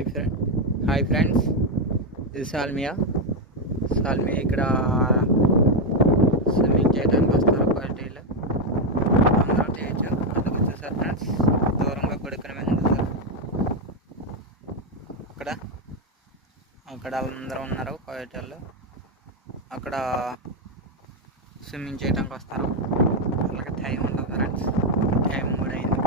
Hi friends, ఇది Salmiya ఇక్కడ swimming చేయడానికి వస్తారు. పార్టీలు అందరూ చేయొచ్చు. అందుకు వచ్చేసారు ఫ్రెండ్స్. దూరంగా కొడుకుని మీద సార్ అక్కడ అందరూ ఉన్నారు. పార్టీలు అక్కడ స్విమ్మింగ్ చేయడానికి వస్తారు. వాళ్ళకి టైం ఉండదు ఫ్రెండ్స్. టైం కూడా అయింది.